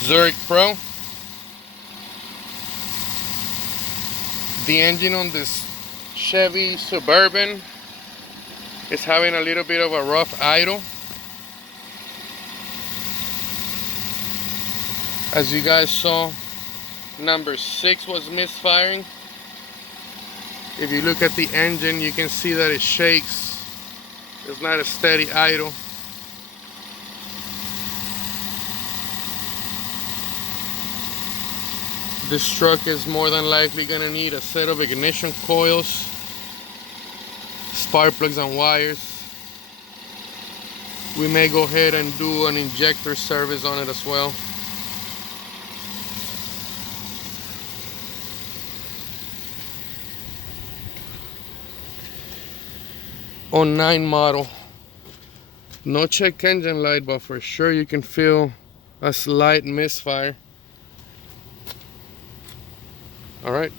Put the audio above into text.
Zurich Pro. The engine on this Chevy Suburban is having a little bit of a rough idle. As you guys saw, number 6 was misfiring. If you look at the engine, you can see that it shakes. It's not a steady idle. This truck is more than likely gonna need a set of ignition coils, spark plugs and wires. We may go ahead and do an injector service on it as well. '09 model. No check engine light, but for sure you can feel a slight misfire. All right.